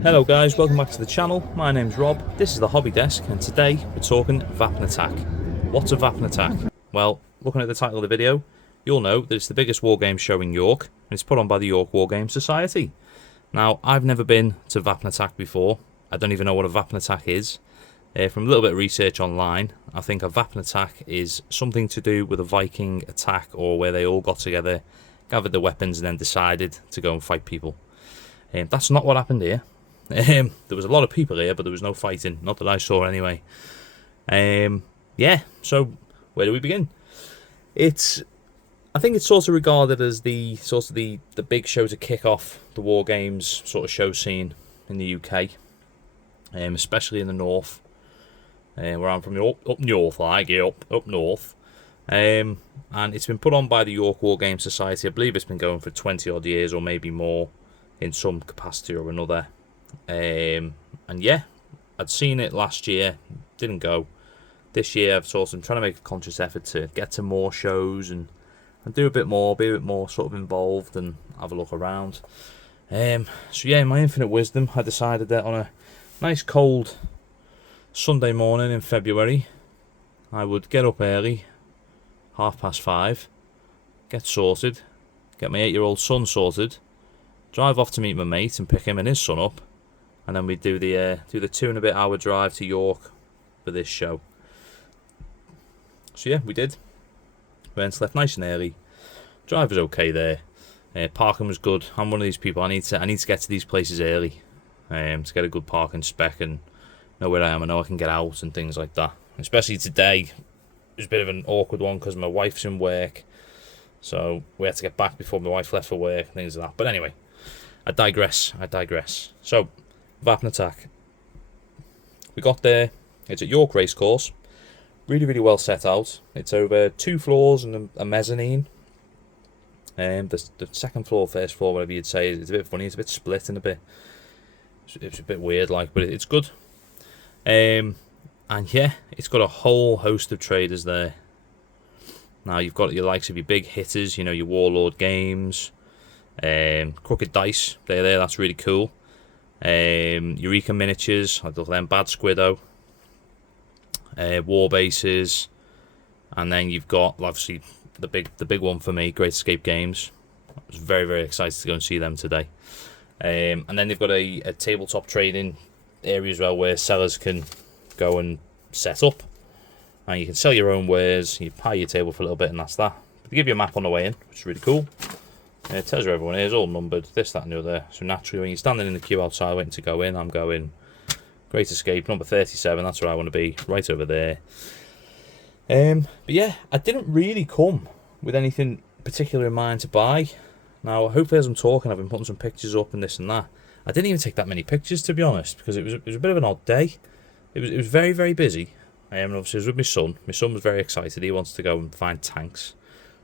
Hello guys, welcome back to the channel. My name's Rob, this is the Hobby Desk, and today we're talking Vapnartak. What's a Vapnartak? Well, looking at the title of the video, you'll know that it's the biggest wargame show in York, and it's put on by the York Wargames Society. Now, I've never been to Vapnartak before. I don't even know what a Vapnartak is. From a little bit of research online, I think a Vapnartak is something to do with a Viking attack, or where they all got together, gathered their weapons, and then decided to go and fight people. That's not what happened here. There was a lot of people here, but there was no fighting. Not that I saw anyway. Yeah, so where do we begin? I think it's sort of regarded as the big show to kick off the War Games sort of show scene in the UK, especially in the north, where I'm from, up north, up north. And it's been put on by the York Wargames Society. I believe it's been going for 20 odd years, or maybe more, in some capacity or another. And yeah, I'd seen it last year, didn't go. This year I'm trying to make a conscious effort to get to more shows and do a bit more, be a bit more sort of involved and have a look around. So yeah, in my infinite wisdom, I decided that on a nice cold Sunday morning in February, I would get up early, 5:30, get sorted, get my 8-year-old son sorted, drive off to meet my mate and pick him and his son up, and then we'd do the 2.5-hour drive to York for this show. So yeah, we did. Went, left nice and early. Drive was okay there. Parking was good. I'm one of these people. I need to get to these places early, to get a good parking spec and know where I am. I know I can get out and things like that. Especially today, it was a bit of an awkward one because my wife's in work, so we had to get back before my wife left for work and things like that. But anyway, I digress. So, Vapnartak. We got there. It's at York Racecourse. Really, really well set out. It's over 2 floors and a mezzanine. The second floor, first floor, whatever you'd say, it's a bit funny. It's a bit split and it's a bit weird, like, but it's good. And yeah, it's got a whole host of traders there. Now you've got your likes of your big hitters, you know, your Warlord Games, Crooked Dice. They're there. That's really cool. Eureka Miniatures, I love them. Bad Squiddo, War Bases, and then you've got obviously the big one for me, Great Escape Games. I was very, very excited to go and see them today. And then they've got a tabletop trading area as well, where sellers can go and set up, and you can sell your own wares. You pay your table for a little bit, and that's that. But they give you a map on the way in, which is really cool. It tells you where everyone is, all numbered, this, that, and the other. So naturally, when you're standing in the queue outside waiting to go in, I'm going Great Escape number 37. That's where I want to be, right over there. But yeah, I didn't really come with anything particular in mind to buy. Now, hopefully, as I'm talking, I've been putting some pictures up and this and that. I didn't even take that many pictures, to be honest, because it was a bit of an odd day. It was very, very busy. And obviously, it was with my son. My son was very excited. He wanted to go and find tanks.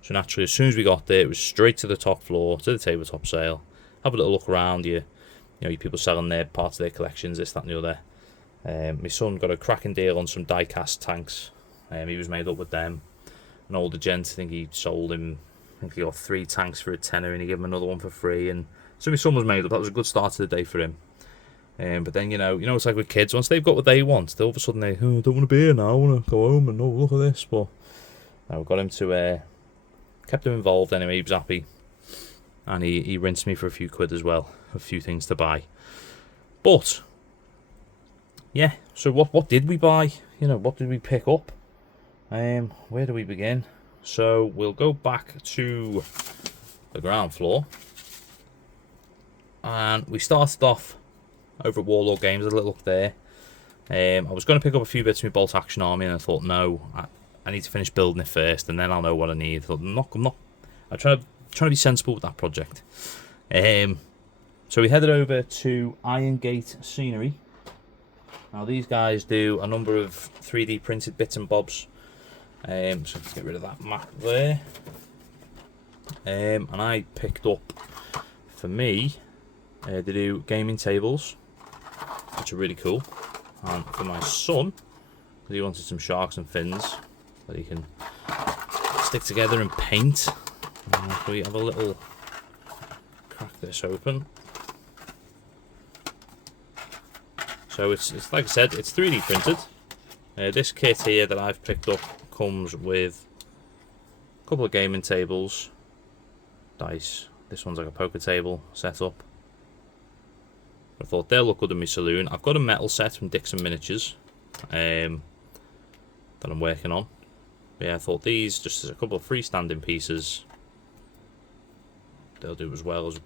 So naturally, as soon as we got there, it was straight to the top floor, to the tabletop sale. Have a little look around. You know, your people selling their parts of their collections, this, that, and the other. My son got a cracking deal on some die-cast tanks. He was made up with them. An older gent, I think he sold him. I think he got 3 tanks for a tenner, and he gave him another one for free. And so my son was made up. That was a good start to the day for him. But then you know, it's like with kids. Once they've got what they want, all of a sudden I don't want to be here now. I want to go home and look at this. But no, got him to. Kept him involved anyway. He was happy, and he rinsed me for a few quid as well, a few things to buy. But yeah, so what did we buy? You know, what did we pick up? Where do we begin? So we'll go back to the ground floor, and we started off over at Warlord Games. A little look there. I was going to pick up a few bits of my Bolt Action Army, and I thought no. I need to finish building it first, and then I'll know what I need. I'm trying to be sensible with that project. So we headed over to Irongate Scenery. Now these guys do a number of 3D printed bits and bobs. So let's get rid of that map there. And I picked up, for me, they do gaming tables, which are really cool. And for my son, because he wanted some sharks and fins that he can stick together and paint. So we have a little crack this open. So it's like I said, it's 3D printed. This kit here that I've picked up comes with a couple of gaming tables, dice. This one's like a poker table set up. I thought they'll look good in my saloon. I've got a metal set from Dixon Miniatures that I'm working on. But yeah, I thought these, just as a couple of freestanding pieces, they'll do as well as,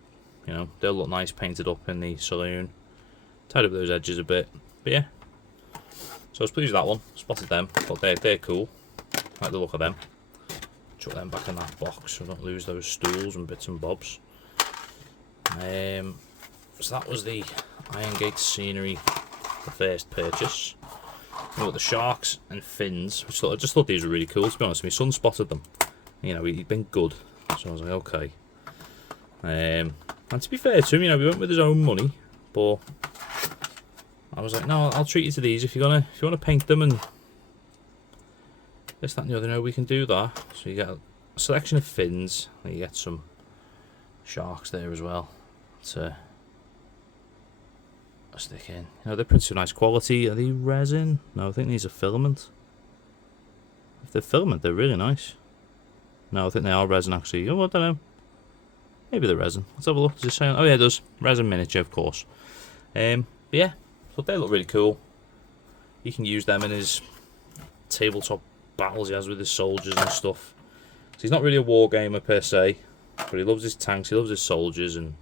you know, they'll look nice painted up in the saloon. Tied up those edges a bit. But yeah, so I was pleased with that one. Spotted them. Thought they're cool. Like the look of them. Chuck them back in that box so I don't lose those stools and bits and bobs. So that was the Iron Gate scenery, the first purchase. You know, the sharks and fins, which I just thought these were really cool, to be honest. My son spotted them. You know, he'd been good. So I was like, okay. And to be fair to him, you know, we went with his own money, but I was like, no, I'll treat you to these if you want to paint them and this, that, and the other. No, we can do that. So you get a selection of fins, and you get some sharks there as well to stick in. You know, they're pretty nice quality. Are they resin? No, I think these are filament. If they're filament, they're really nice. No, I think they are resin actually. Oh, I don't know. Maybe they're resin. Let's have a look. Does it say? Oh yeah, it does. Resin miniature, of course. But yeah, so they look really cool. He can use them in his tabletop battles he has with his soldiers and stuff. So he's not really a war gamer per se, but he loves his tanks, he loves his soldiers and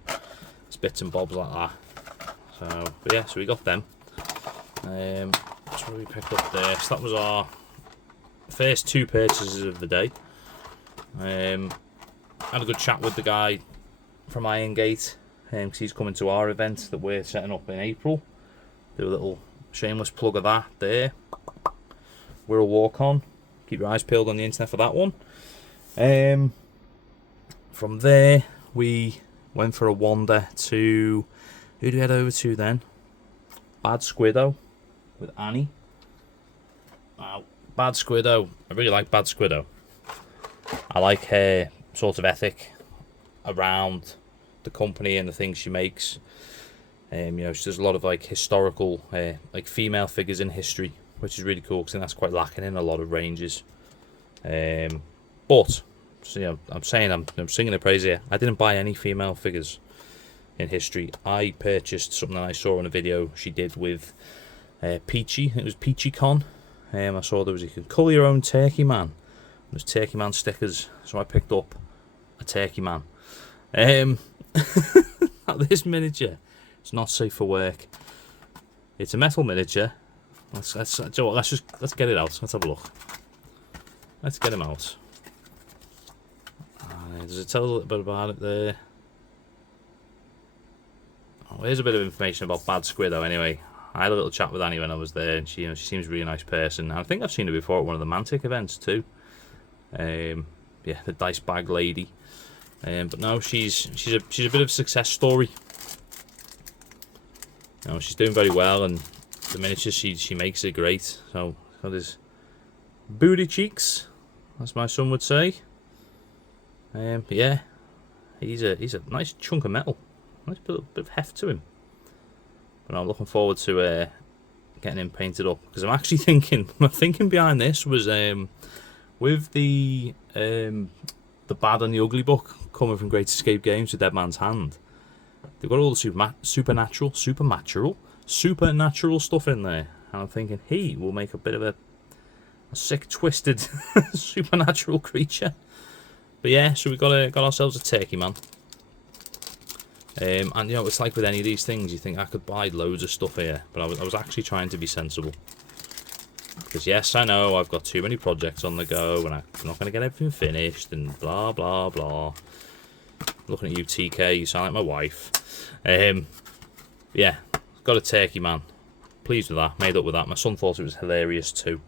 his bits and bobs like that. So, but yeah, so we got them. That's what we picked up there. So that was our first two purchases of the day. Had a good chat with the guy from Iron Gate, because he's coming to our event that we're setting up in April. Do a little shameless plug of that there. We're a walk-on. Keep your eyes peeled on the internet for that one. From there, we went for a wander to... Who did we head over to then? Bad Squiddo with Annie. Wow, Bad Squiddo. I really like Bad Squiddo. I like her sort of ethic around the company and the things she makes. You know, she does a lot of like historical, like female figures in history, which is really cool because I think that's quite lacking in a lot of ranges. But so, you know, I'm singing the praise here. I didn't buy any female figures in history. I purchased something that I saw in a video she did with Peachy. I think it was Peachy Con. I saw there was, you can colour your own Turkey Man. There's Turkey Man stickers, so I picked up a Turkey Man. This miniature, it's not safe for work. It's a metal miniature. Let's get it out. Let's have a look. Let's get him out. Does it tell a little bit about it there? Oh, here's a bit of information about Bad Squiddo anyway. I had a little chat with Annie when I was there, and she, you know, she seems a really nice person. And I think I've seen her before at one of the Mantic events too. Yeah, the dice bag lady. But no, she's a bit of a success story. You know, she's doing very well, and the miniatures she makes are great. So got his booty cheeks, as my son would say. But yeah, he's a nice chunk of metal. Nice bit of heft to him. But I'm looking forward to getting him painted up, because I'm actually thinking, my thinking behind this was with the Bad and the Ugly book coming from Great Escape Games to Dead Man's Hand. They've got all the supernatural stuff in there, and I'm thinking he will make a bit of a sick, twisted supernatural creature. But yeah, so we got ourselves a Turkey Man. And you know, it's like with any of these things, you think I could buy loads of stuff here, but I was actually trying to be sensible. Because yes, I know I've got too many projects on the go, and I'm not going to get everything finished, and blah blah blah. Looking at you, TK, you sound like my wife. Yeah, got a Turkey Man. Pleased with that, made up with that. My son thought it was hilarious too.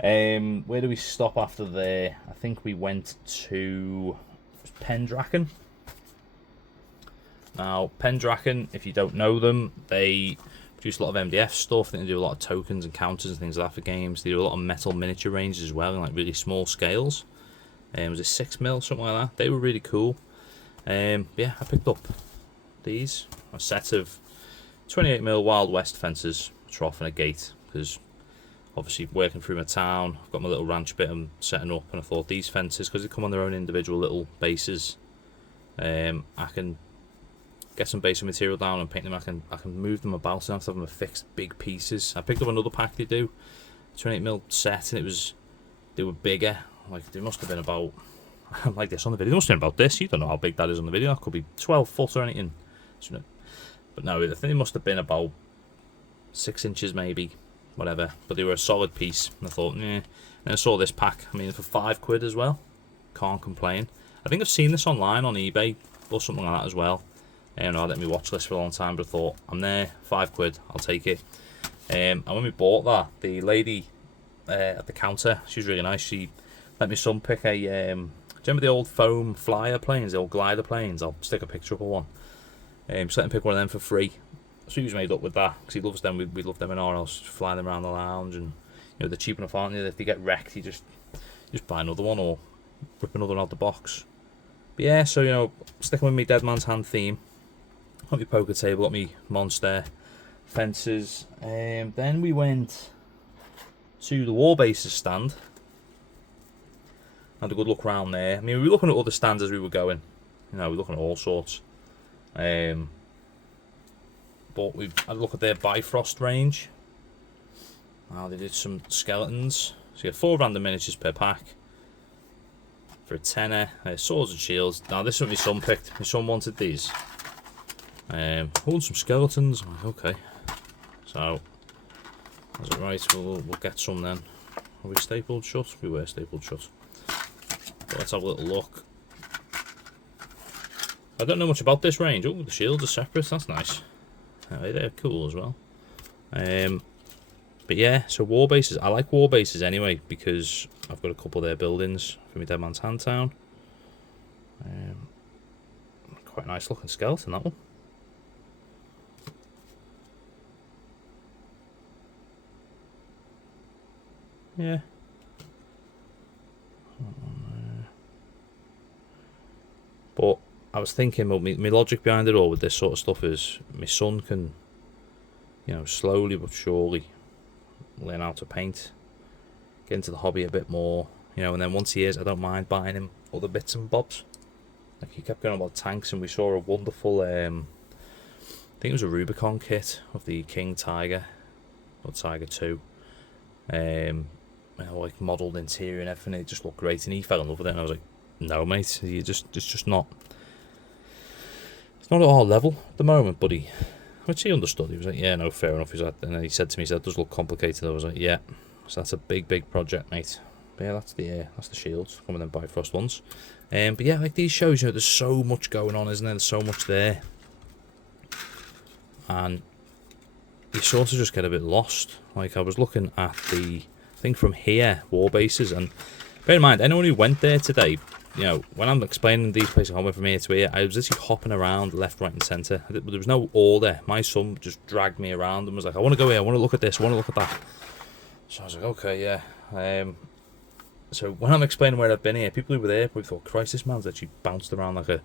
Where do we stop after there? I think we went to Pendraken. Now, Pendraken, if you don't know them, they produce a lot of MDF stuff. I think they do a lot of tokens and counters and things like that for games. They do a lot of metal miniature ranges as well, in like really small scales. Was it 6mm, something like that? They were really cool. Yeah, I picked up these, a set of 28mm Wild West fences. trough and a gate, because obviously working through my town, I've got my little ranch bit I'm setting up, and I thought these fences, because they come on their own individual little bases, I can get some basic material down and paint them. I can move them about, and have to have them fixed big pieces. I picked up another pack they do, 28mm set, and they were bigger. Like, they must have been about, like this on the video, they must have been about this. You don't know how big that is on the video. That could be 12 foot or anything. But no, I think it must have been about 6 inches maybe, whatever. But they were a solid piece, and I thought, yeah. And I saw this pack, I mean, for £5 as well. Can't complain. I think I've seen this online on eBay or something like that as well. I had it on my watch list for a long time, but I thought, I'm there, £5, I'll take it. And when we bought that, the lady at the counter, she was really nice. She let my son pick a, do you remember the old foam flyer planes, the old glider planes? I'll stick a picture up of one. Just let him pick one of them for free. So he was made up with that, because he loves them. We love them in our house, fly them around the lounge, and they're cheap enough, aren't they? If they get wrecked, you just buy another one or rip another one out the box. But yeah, so sticking with me Dead Man's Hand theme. Got my poker table, got my monster fences. Then we went to the War Bases stand. Had a good look around there. I mean, we were looking at other stands as we were going. We were looking at all sorts. But we had a look at their Bifrost range. Wow, they did some skeletons. So you get 4 random miniatures per pack for a tenner. Swords and shields. Now this is what my son picked. My son wanted these. Holding some skeletons. Okay. So, is it right? We'll get some then. Are we stapled shut? We were stapled shut. But let's have a little look. I don't know much about this range. Oh, the shields are separate. That's nice. They're cool as well. But yeah, so War Bases. I like War Bases anyway, because I've got a couple of their buildings for my Dead Man's Hand town. Quite a nice looking skeleton, that one. Yeah. But I was thinking, well, my logic behind it all with this sort of stuff is my son can, slowly but surely learn how to paint, get into the hobby a bit more, and then once he is, I don't mind buying him other bits and bobs. Like, he kept going about tanks, and we saw a wonderful, I think it was a Rubicon kit of the King Tiger, or Tiger 2. Like modelled interior and everything, it just looked great, and he fell in love with it, and I was like, no mate, it's just not, it's not at our level at the moment, buddy. Which he understood. He was like, yeah, no, fair enough. And then he said to me, that does look complicated. I was like, yeah, so that's a big project, mate. But yeah, that's the shields, coming in Bifrost ones. But yeah, like these shows, there's so much going on, isn't there? There's so much there, and you sort of just get a bit lost. Like, I was looking at the thing from here, War Bases, and bear in mind, anyone who went there today, when I'm explaining these places, I went from here to here, I was literally hopping around left, right and centre. There was no order. My son just dragged me around and was like, I want to go here, I want to look at this, I want to look at that. So I was like, okay, yeah. So when I'm explaining where I've been here, people who were there probably thought, Christ, this man's actually bounced around like a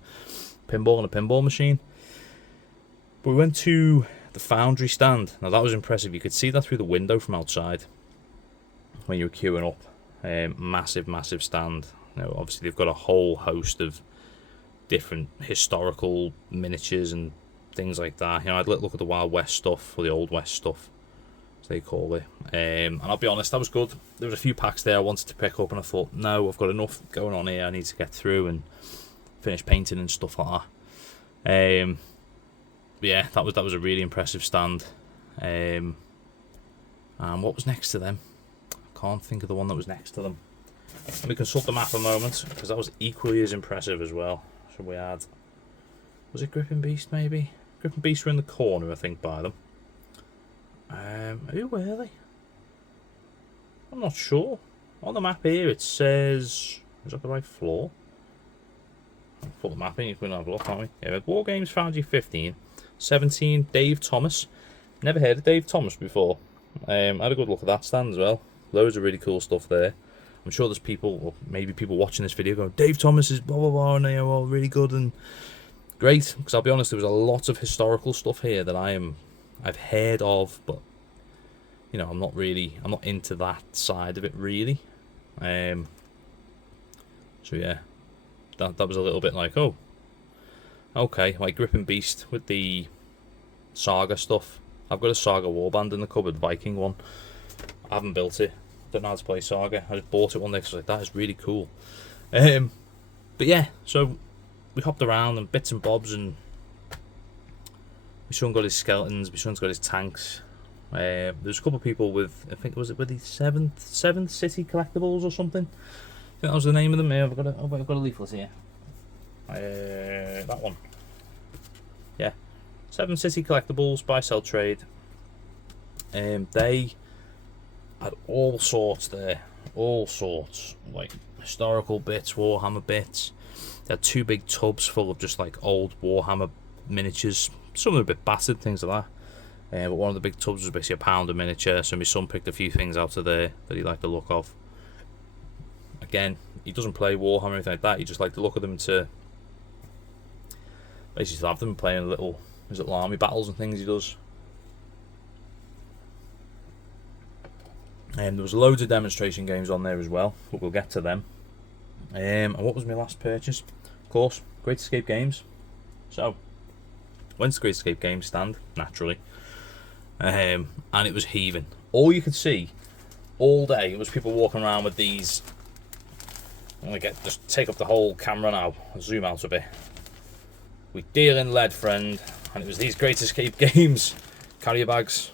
pinball on a pinball machine. But we went to the Foundry stand. Now that was impressive. You could see that through the window from outside when you were queuing up. Massive stand. Obviously they've got a whole host of different historical miniatures and things like that. I'd look at the Wild West stuff, or the Old West stuff, as they call it. And I'll be honest, that was good. There was a few packs there I wanted to pick up, and I thought, no, I've got enough going on here. I need to get through and finish painting and stuff like that. But yeah, that was a really impressive stand. And what was next to them? I can't think of the one that was next to them. Let me consult the map a moment, because that was equally as impressive as well. So we had, was it Griffin Beast maybe? Griffin Beast were in the corner, I think, by them. Who were they? I'm not sure. On the map here it says, is that the right floor? I'll put the map in, you can have a look, can't we? Yeah, Wargames Foundry 15, 17, Dave Thomas. Never heard of Dave Thomas before. I had a good look at that stand as well. Loads of really cool stuff there. I'm sure there's people, or maybe people watching this video going, Dave Thomas is blah blah blah, and they're all really good and great. Because I'll be honest, there was a lot of historical stuff here that I've heard of, but you know, I'm not into that side of it really. So yeah, that was a little bit like, oh, okay, like Gripping Beast with the Saga stuff. I've got a Saga warband in the cupboard, Viking one. I haven't built it. Don't know how to play Saga. I just bought it one day because like, that is really cool. But yeah, so we hopped around and bits and bobs, and my son got his skeletons, my son's got his tanks. There's a couple of people with, I think, was it with the seventh City Collectibles or something? I think that was the name of them. Yeah, I've got a leaflet here. That one. Yeah, 7 City Collectibles, buy sell trade. They had all sorts there, all sorts, like historical bits, Warhammer bits. They had 2 big tubs full of just like old Warhammer miniatures. Some of them a bit battered, things like that. But one of the big tubs was basically a pound of miniature, so my son picked a few things out of there that he liked the look of. Again, he doesn't play Warhammer or anything like that, he just liked the look of them to basically have them playing his little army battles and things he does. There was loads of demonstration games on there as well, but we'll get to them. And what was my last purchase? Of course, Great Escape Games. So, went to Great Escape Games stand, naturally. And it was heaving. All you could see all day was people walking around with these. I'm gonna just take up the whole camera now and zoom out a bit. We deal in lead, friend, and it was these Great Escape Games carrier bags.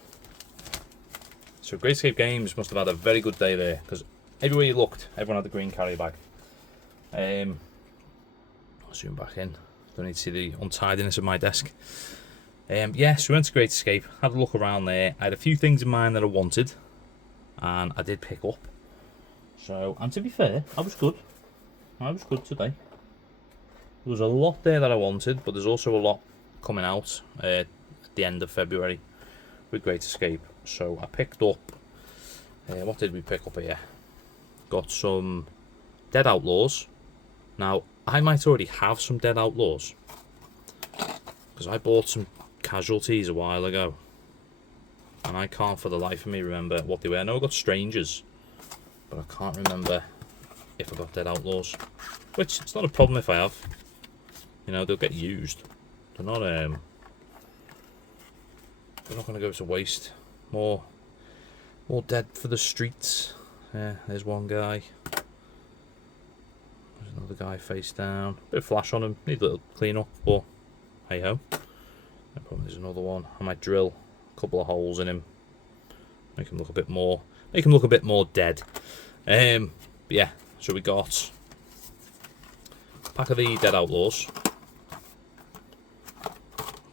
So Great Escape Games must have had a very good day there, because everywhere you looked, everyone had the green carrier bag. I'll zoom back in. Don't need to see the untidiness of my desk. Yeah, so we went to Great Escape, had a look around there. I had a few things in mind that I wanted, and I did pick up. So, and to be fair, I was good. I was good today. There was a lot there that I wanted, but there's also a lot coming out at the end of February with Great Escape. So I picked up, what did we pick up here? Got some Dead Outlaws. Now, I might already have some Dead Outlaws, because I bought some Casualties a while ago, and I can't for the life of me remember what they were. I know I got Strangers, but I can't remember if I got Dead Outlaws, which it's not a problem if I have. You know, they'll get used. They're not going to go to waste. More dead for the streets. Yeah, there's one guy. There's another guy face down. Bit of flash on him. Need a little clean up, but hey ho. No problem. There's another one. I might drill a couple of holes in him. Make him look a bit more. Make him look a bit more dead. Yeah. So we got a pack of the Dead Outlaws.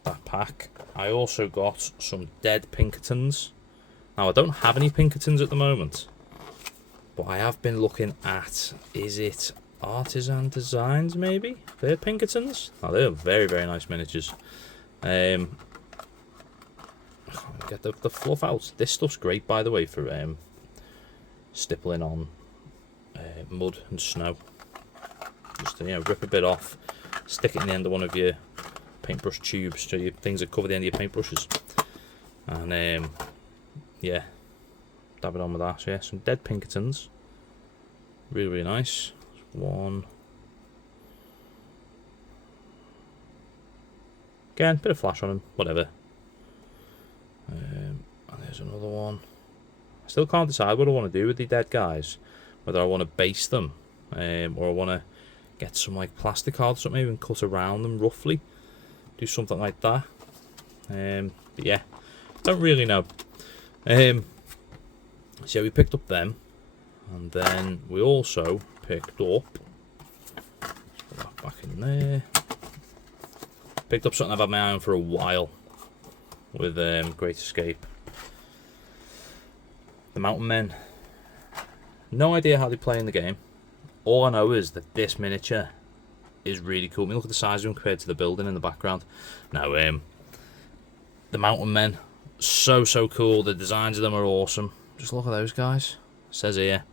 That pack. I also got some Dead Pinkertons. Now I don't have any Pinkertons at the moment, but I have been looking at, is it Artisan Designs maybe? They're Pinkertons? Oh, they're very, very nice miniatures. Get the fluff out. This stuff's great, by the way, for stippling on mud and snow. Just to, rip a bit off, stick it in the end of one of your paintbrush tubes, so your things that cover the end of your paintbrushes, and yeah, dab it on with that. So yeah, some Dead Pinkertons, really, really nice. One again, bit of flash on them, whatever. And there's another one. I still can't decide what I want to do with the dead guys, whether I want to base them or I want to get some like plastic cards or something, maybe, and cut around them roughly, do something like that. But yeah, don't really know. So we picked up them, and then we also picked up, put that back in there, picked up something I've had my eye on for a while with Great Escape. The Mountain Men. No idea how they play in the game. All I know is that this miniature is really cool. I mean, look at the size of them compared to the building in the background. Now, the Mountain Men, so cool. The designs of them are awesome. Just look at those guys. It says here,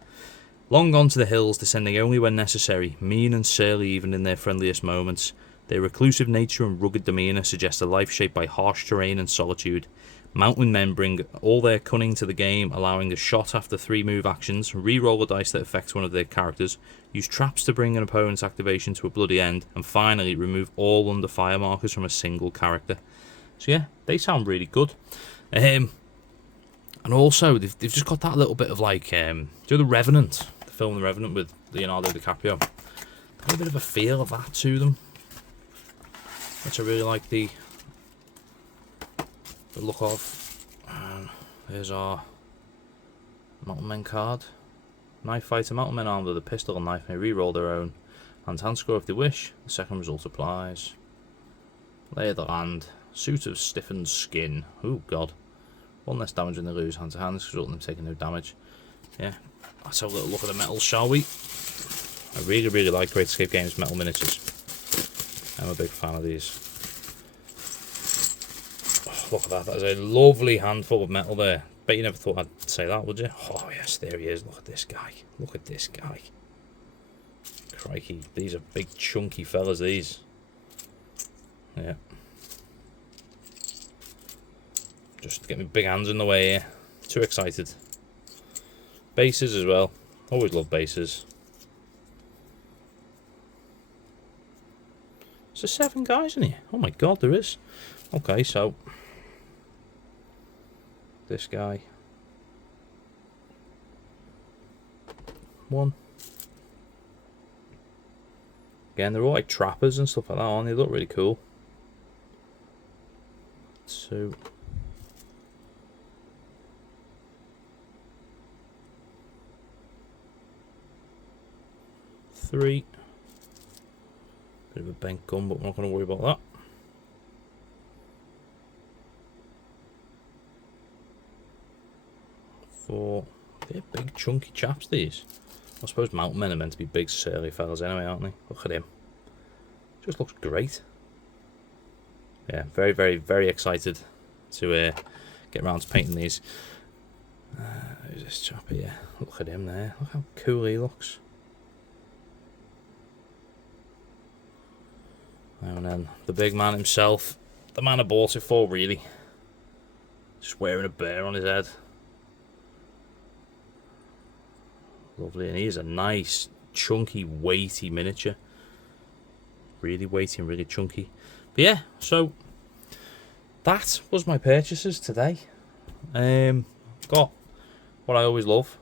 long gone to the hills, descending only when necessary, mean and surly even in their friendliest moments. Their reclusive nature and rugged demeanour suggest a life shaped by harsh terrain and solitude. Mountain men bring all their cunning to the game, allowing a shot after 3 move actions, re-roll a dice that affects one of their characters, use traps to bring an opponent's activation to a bloody end, and finally remove all under fire markers from a single character. So yeah, they sound really good. And also, they've just got that little bit of like, do you know The Revenant? The film The Revenant with Leonardo DiCaprio? Got a bit of a feel of that to them, which I really like the look of. There's our Mountain Men card. Knife fighter. Mountain men armed with a pistol and knife may re-roll their own hand-to-hand score if they wish. The second result applies. Lay of the land. Suit of stiffened skin. Oh god. 1 less damage when they lose hand-to-hand, resulting in them taking no damage. Yeah, let's have a little look at the metal, shall we? I really like Great Escape Games metal miniatures. I'm a big fan of these. Oh, look at that. That is a lovely handful of metal there. Bet you never thought I'd say that, would you? Oh yes, there he is. Look at this guy. Look at this guy. Crikey, these are big chunky fellas, these. Yeah. Just get my big hands in the way here. Too excited. Bases as well. Always love bases. Is there 7 guys in here? Oh my god, there is. Okay, so this guy. 1. Again, they're all like trappers and stuff like that, aren't they? They look really cool. 2. 3. Bit of a bent gun, but we're not going to worry about that. 4. They're big chunky chaps, these. I suppose mountain men are meant to be big surly fellas anyway, aren't they? Look at him. Just looks great. Yeah, very excited to get around to painting these. Who's this chap here? Look at him there. Look how cool he looks. And then the big man himself, the man I bought it for, really. Just wearing a bear on his head. Lovely, and he's a nice, chunky, weighty miniature. Really weighty and really chunky. But yeah, so that was my purchases today. Got what I always love,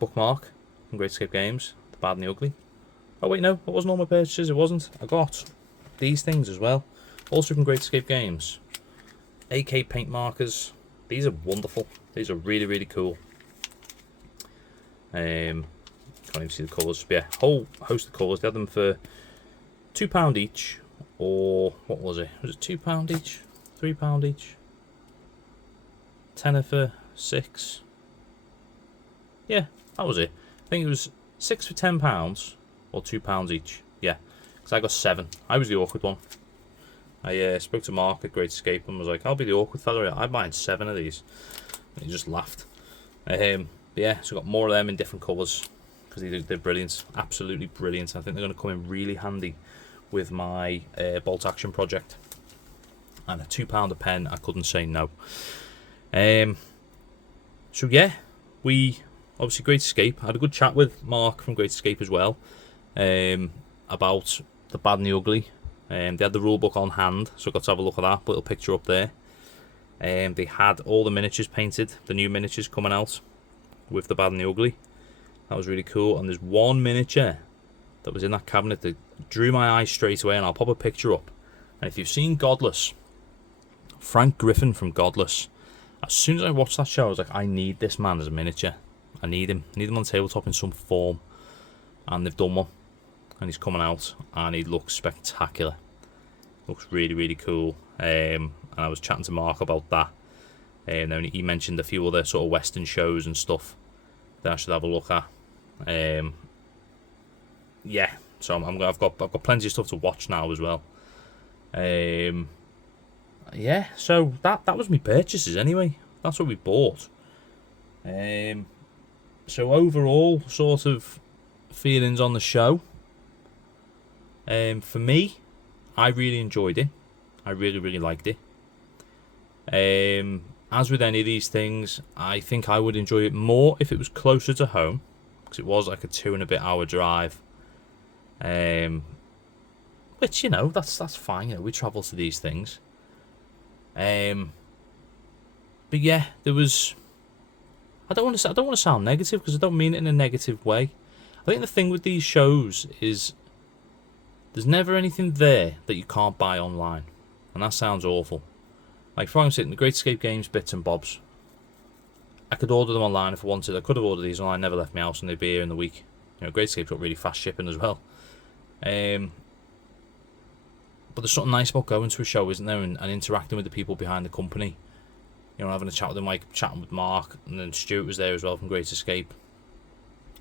Bookmark from Great Escape Games, The Bad and the Ugly. Oh wait, no, it wasn't all my purchases, it wasn't. I got these things as well, also from Great Escape Games. AK paint markers. These are wonderful. These are really cool. Can't even see the colours. But yeah, whole host of colours. They had them for £2 each, or what was it? Was it £2 each? £3 each? Tenner for 6. Yeah, that was it. I think it was 6 for £10 or £2 each. Yeah, because I got 7. I was the awkward one. I spoke to Mark at Great Escape and was like, I'll be the awkward fella. I'm buying 7 of these. And he just laughed. Yeah, so got more of them in different colours because they're brilliant, absolutely brilliant. I think they're going to come in really handy with my bolt action project. And a £2 a pen, I couldn't say no. So yeah, we obviously Great Escape. I had a good chat with Mark from Great Escape as well about The Bad and the Ugly. They had the rulebook on hand, so I got to have a look at that little picture up there. They had all the miniatures painted, the new miniatures coming out with The Bad and the Ugly. That was really cool. And there's one miniature that was in that cabinet that drew my eye straight away, and I'll pop a picture up. And if you've seen Godless, Frank Griffin from Godless, as soon as I watched that show, I was like, I need this man as a miniature. I need him. I need him on tabletop in some form. And they've done one. And he's coming out, and he looks spectacular. Looks really cool. And I was chatting to Mark about that. And then he mentioned a few other sort of Western shows and stuff that I should have a look at. Yeah, so I've got plenty of stuff to watch now as well. Yeah, so that was my purchases anyway. That's what we bought. So overall, sort of feelings on the show. For me, I really enjoyed it. I really liked it. as with any of these things, I think I would enjoy it more if it was closer to home, because it was like a 2 and a bit hour drive. Which, you know, that's fine. You know, we travel to these things. But yeah, there was. I don't want to sound negative, because I don't mean it in a negative way. I think the thing with these shows is there's never anything there that you can't buy online, and that sounds awful. Like, for example, the Great Escape Games bits and bobs, I could order them online if I wanted. I could have ordered these online, never left my house, and they'd be here in the week. You know, Great Escape's got really fast shipping as well. But there's something nice about going to a show, isn't there, and interacting with the people behind the company. You know, having a chat with them, like chatting with Mark, and then Stuart was there as well from Great Escape.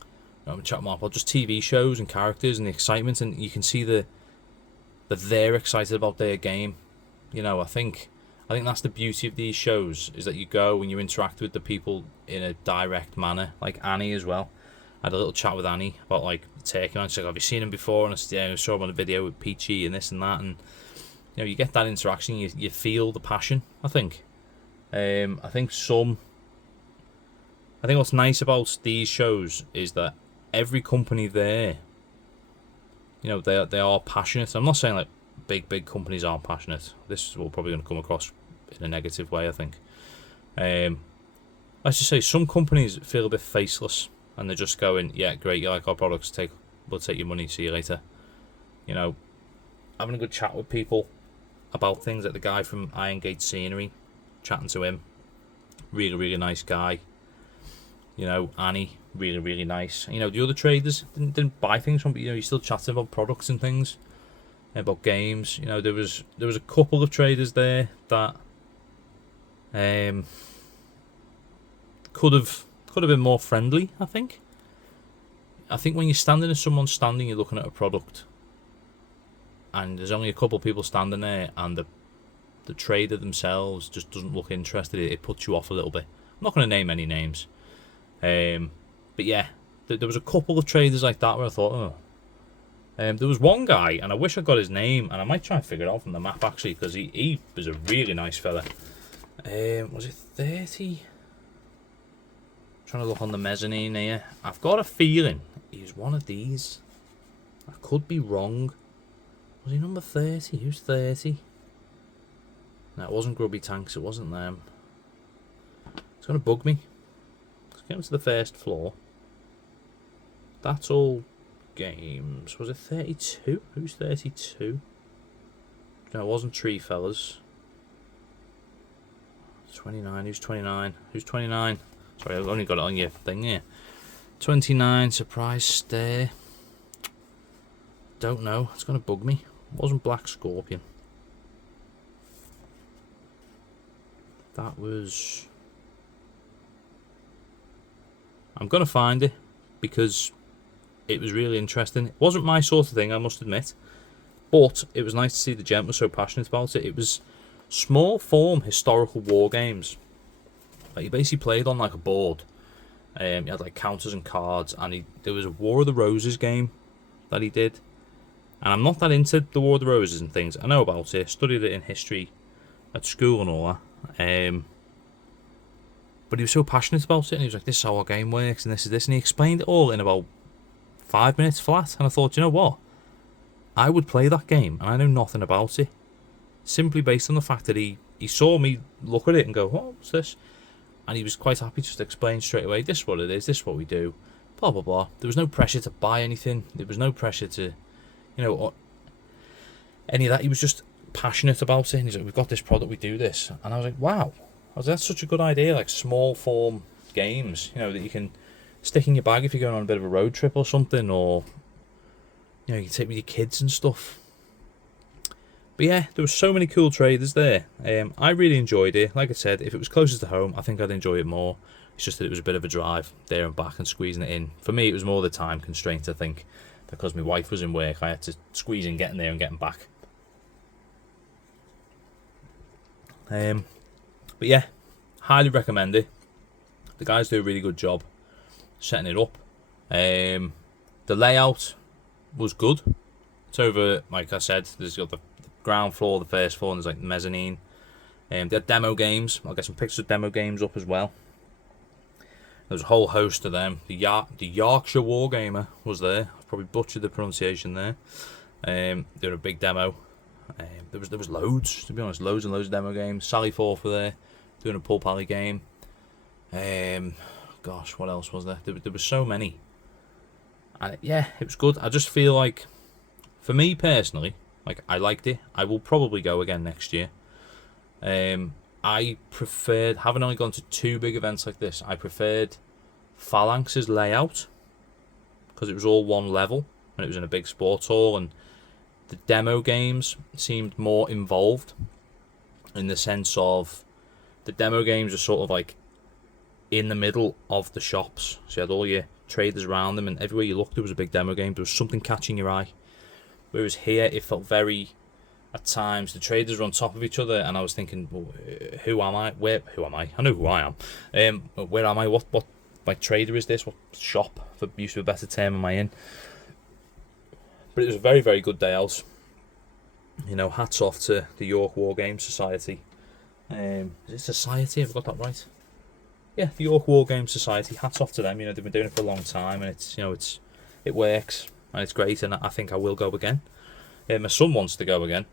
You know, having a chat with Mark about just TV shows and characters and the excitement, and you can see that they're excited about their game. You know, I think that's the beauty of these shows, is that you go and you interact with the people in a direct manner. Like Annie as well. I had a little chat with Annie about like the Turkey Man. She's like, have you seen him before? And I said, yeah, I saw him on a video with Peachy and this and that. And you know, you get that interaction. You feel the passion, I think. I think what's nice about these shows is that every company there, you know, they are passionate. I'm not saying like big companies aren't passionate. This is probably going to come across in a negative way, I think. Let's just say some companies feel a bit faceless, and they're just going, yeah, great, you like our products, we'll take your money, see you later. You know, having a good chat with people about things, like the guy from Iron Gate Scenery, chatting to him, really nice guy. You know, Annie, really nice. You know, the other traders didn't buy things from, but you know, you still chatting about products and things, about games. You know, there was a couple of traders there that could have been more friendly, I think. I think when you're standing as someone's standing, you're looking at a product, and there's only a couple of people standing there, and the trader themselves just doesn't look interested. It puts you off a little bit. I'm not going to name any names. But yeah, there was a couple of traders like that where I thought, oh. There was one guy, and I wish I got his name, and I might try and figure it out from the map actually, because he was a really nice fella. Was it 30? Trying to look on the mezzanine here. I've got a feeling he's one of these. I could be wrong. Was he number 30? Who's 30? No, it wasn't Grubby Tanks. It wasn't them. It's going to bug me. Let's get to the first floor. That's all games. Was it 32? Who's 32? No, it wasn't Tree Fellas. 29. Who's 29? Who's 29? Sorry, I've only got it on your thing here. 29, surprise stare. Don't know. It's going to bug me. It wasn't Black Scorpion. That was... I'm going to find it, because it was really interesting. It wasn't my sort of thing, I must admit. But it was nice to see the gent was so passionate about it. It was small form historical war games. Like, you basically played on like a board. You had like counters and cards, and there was a War of the Roses game that he did. And I'm not that into the War of the Roses and things. I know about it, studied it in history at school and all that. But he was so passionate about it, and he was like, this is how our game works, and this is this, and he explained it all in about 5 minutes flat. And I thought, you know what? I would play that game, and I know nothing about it. Simply based on the fact that he saw me look at it and go, oh, what's this? And he was quite happy just to explain straight away, this is what it is, this is what we do, blah, blah, blah. There was no pressure to buy anything. There was no pressure to, you know, any of that. He was just passionate about it. And he's like, we've got this product, we do this. And I was like, wow. That's such a good idea, like small form games, you know, that you can stick in your bag if you're going on a bit of a road trip or something, or, you know, you can take with your kids and stuff. But yeah, there were so many cool traders there. I really enjoyed it. Like I said, if it was closer to home, I think I'd enjoy it more. It's just that it was a bit of a drive there and back and squeezing it in. For me, it was more the time constraint, I think, because my wife was in work. I had to squeeze in getting there and getting back. But yeah, highly recommend it. The guys do a really good job setting it up. The layout was good. It's over, like I said, there's got the ground floor, the first floor, and there's like the mezzanine. They had demo games. I'll get some pictures of demo games up as well. There was a whole host of them. The Yorkshire Wargamer was there. I probably butchered the pronunciation there. They were a big demo. There was loads, to be honest, loads and loads of demo games. Sally Forth were there, doing a Pull Pally game. Gosh, what else was there? There were so many. And yeah, it was good. I just feel like, for me personally, like, I liked it. I will probably go again next year. I preferred, having only gone to 2 big events like this, I preferred Phalanx's layout, because it was all one level and it was in a big sports hall, and the demo games seemed more involved, in the sense of the demo games are sort of like in the middle of the shops, so you had all your traders around them, and everywhere you looked there was a big demo game. There was something catching your eye, whereas here it felt very, at times the traders were on top of each other, and I was thinking, well, who am I? Who am I? I know who I am. Where am I? What like trader is this? What shop, for use of a better term, am I in? But it was a very, very good day out. You know, hats off to the York Wargames Society. Is it Society? Have I got that right? Yeah, the York Wargames Society. Hats off to them. You know, they've been doing it for a long time, and it's, you know, it works and it's great, and I think I will go again. My son wants to go again.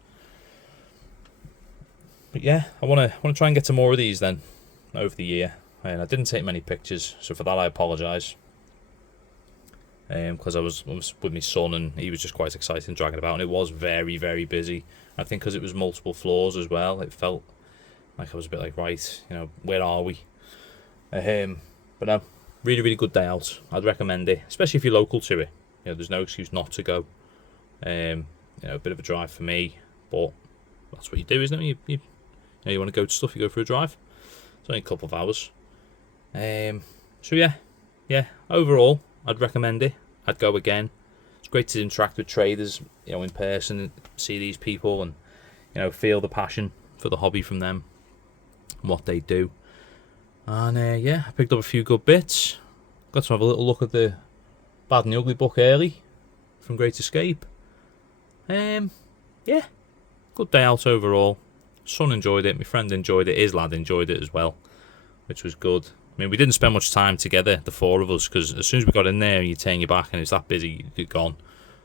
But yeah, I want to try and get to more of these then over the year. And I didn't take many pictures, so for that I apologise. Because I was with my son, and he was just quite excited and dragging about, and it was very, very busy. I think because it was multiple floors as well, it felt like I was a bit like, right, you know, where are we? But no, really, really good day out. I'd recommend it, especially if you're local to it. You know, there's no excuse not to go. You know, a bit of a drive for me, but that's what you do, isn't it? You want to go to stuff, you go for a drive. It's only a couple of hours. So yeah, overall, I'd recommend it. I'd go again. It's great to interact with traders, you know, in person, see these people, and, you know, feel the passion for the hobby from them and what they do. And yeah, I picked up a few good bits. Got to have a little look at the Bad and the Ugly book early from Great Escape. Yeah, good day out overall. Son enjoyed it, my friend enjoyed it, his lad enjoyed it as well, which was good. I mean, we didn't spend much time together, the 4 of us, because as soon as we got in there, you turn your back and it's that busy, you're gone.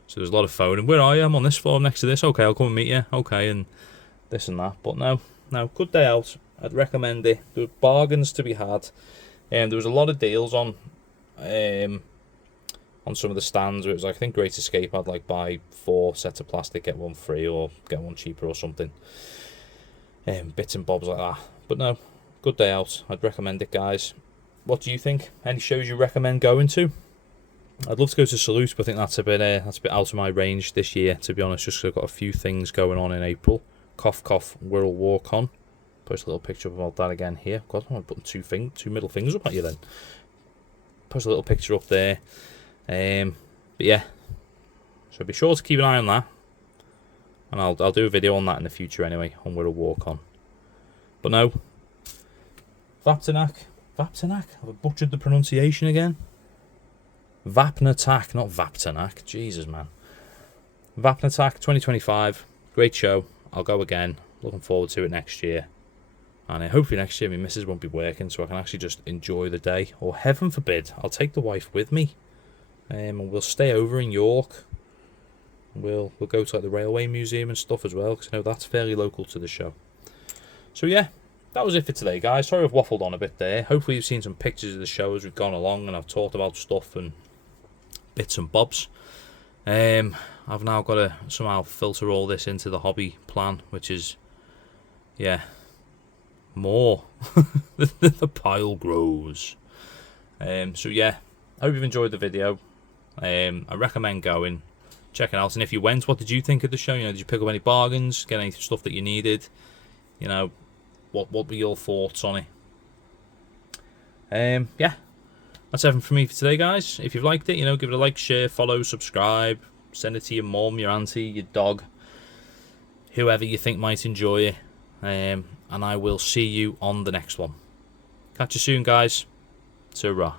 So there's a lot of phoning. Where are you? I'm on this floor next to this. Okay, I'll come and meet you. Okay, and this and that. But no, good day out. I'd recommend it. There were bargains to be had. There was a lot of deals on some of the stands where it was like, I think Great Escape had like buy 4 sets of plastic, get 1 free, or get 1 cheaper or something. Bits and bobs like that. But no, good day out. I'd recommend it, guys. What do you think? Any shows you recommend going to? I'd love to go to Salute, but I think that's a bit out of my range this year, to be honest, just because I've got a few things going on in April. Cough, cough, World War Con. Post a little picture about that again here. God, I'm putting 2 middle fingers up at you then. Post a little picture up there. But yeah, so be sure to keep an eye on that, and I'll do a video on that in the future anyway, on World War Con. But no, Vapnartak. I've butchered the pronunciation again. Vapnartak, not Vapnartak. Jesus, man. Vapnartak 2025. Great show. I'll go again. Looking forward to it next year. And hopefully next year my missus won't be working, so I can actually just enjoy the day. Or heaven forbid, I'll take the wife with me. And we'll stay over in York. We'll go to like the railway museum and stuff as well, because I know that's fairly local to the show. So yeah, that was it for today, guys. Sorry I've waffled on a bit there. Hopefully you've seen some pictures of the show as we've gone along, and I've talked about stuff and bits and bobs. I've now got to somehow filter all this into the hobby plan, which is, yeah, more. The pile grows. So yeah, I hope you've enjoyed the video. I recommend going, checking out. And if you went, what did you think of the show? You know, did you pick up any bargains, get any stuff that you needed? You know, what were your thoughts on it? Yeah, that's everything from me for today, guys. If you've liked it, you know, give it a like, share, follow, subscribe, send it to your mum, your auntie, your dog, whoever you think might enjoy it. And I will see you on the next one. Catch you soon, guys. Ta-ra.